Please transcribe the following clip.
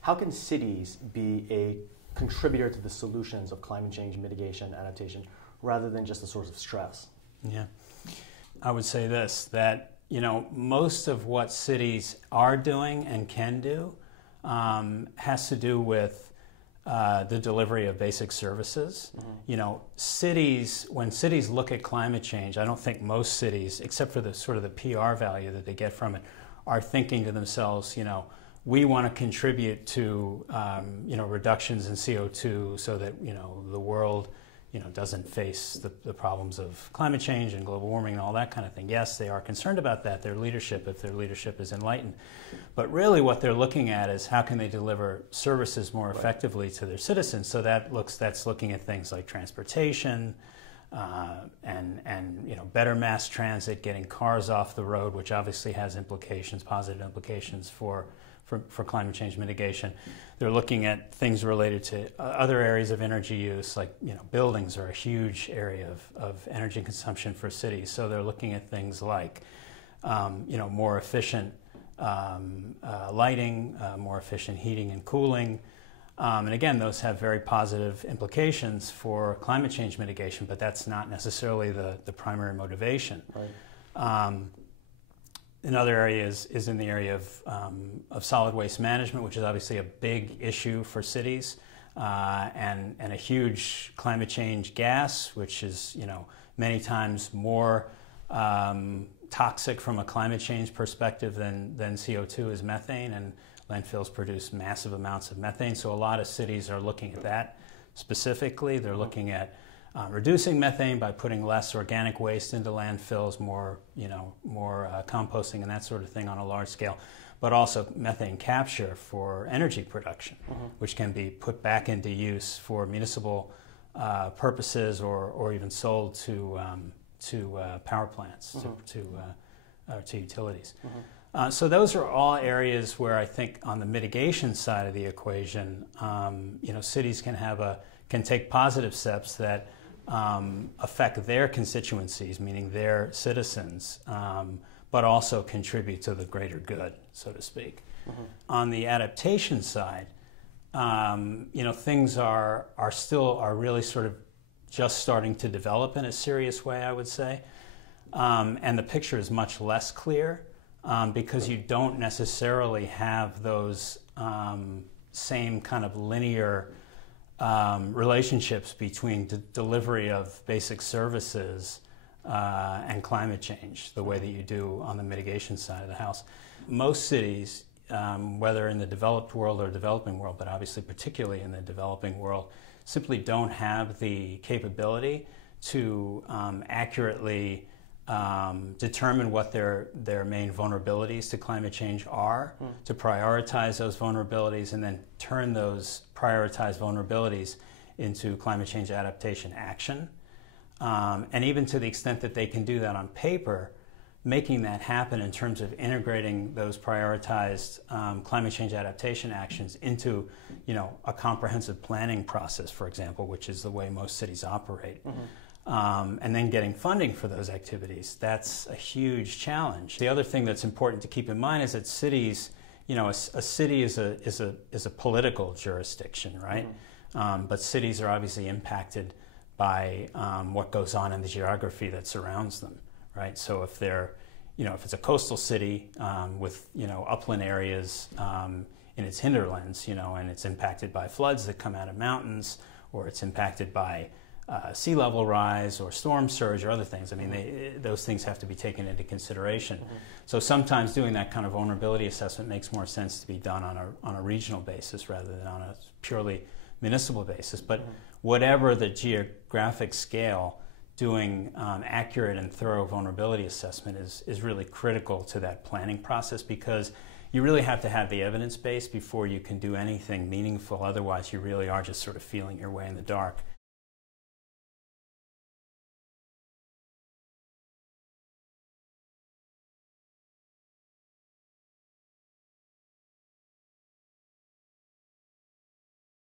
how can cities be a contributor to the solutions of climate change mitigation, adaptation, rather than just a source of stress? Yeah, I would say this, that most of what cities are doing and can do has to do with the delivery of basic services. Mm-hmm. When cities look at climate change, I don't think most cities, except for the sort of the PR value that they get from it, are thinking to themselves, we want to contribute to reductions in CO2 so that the world doesn't face the problems of climate change and global warming and all that kind of thing. Yes, they are concerned about that, their leadership, if their leadership is enlightened. But really what they're looking at is how can they deliver services more effectively to their citizens. So that's looking at things like transportation and better mass transit, getting cars off the road, which obviously has implications, positive implications for climate change mitigation. They're looking at things related to other areas of energy use, like buildings are a huge area of energy consumption for cities. So they're looking at things like more efficient lighting, more efficient heating and cooling. And again, those have very positive implications for climate change mitigation, but that's not necessarily the primary motivation. Right. Another area is in the area of solid waste management, which is obviously a big issue for cities, and a huge climate change gas, which is many times more toxic from a climate change perspective than CO2 is methane, and landfills produce massive amounts of methane. So a lot of cities are looking at that specifically. They're looking at reducing methane by putting less organic waste into landfills, more composting and that sort of thing on a large scale, but also methane capture for energy production, which can be put back into use for municipal purposes or even sold to power plants, to utilities. So those are all areas where I think on the mitigation side of the equation, cities can take positive steps that affect their constituencies, meaning their citizens, but also contribute to the greater good, so to speak. On the adaptation side, things are really sort of just starting to develop in a serious way, I would say, and the picture is much less clear because you don't necessarily have those same kind of linear relationships between delivery of basic services and climate change the way that you do on the mitigation side of the house. Most cities, whether in the developed world or developing world, but obviously particularly in the developing world, simply don't have the capability to accurately determine what their main vulnerabilities to climate change are, to prioritize those vulnerabilities, and then turn those prioritized vulnerabilities into climate change adaptation action. And even to the extent that they can do that on paper, making that happen in terms of integrating those prioritized climate change adaptation actions into a comprehensive planning process, for example, which is the way most cities operate. And then getting funding for those activities, that's a huge challenge. The other thing that's important to keep in mind is that cities, a city is a political jurisdiction, right? But cities are obviously impacted by what goes on in the geography that surrounds them, right? So if if it's a coastal city with upland areas in its hinterlands, and it's impacted by floods that come out of mountains, or it's impacted by sea level rise or storm surge or other things. I mean, those things have to be taken into consideration. So sometimes doing that kind of vulnerability assessment makes more sense to be done on a regional basis rather than on a purely municipal basis. But whatever the geographic scale, doing accurate and thorough vulnerability assessment is really critical to that planning process, because you really have to have the evidence base before you can do anything meaningful. Otherwise, you really are just sort of feeling your way in the dark.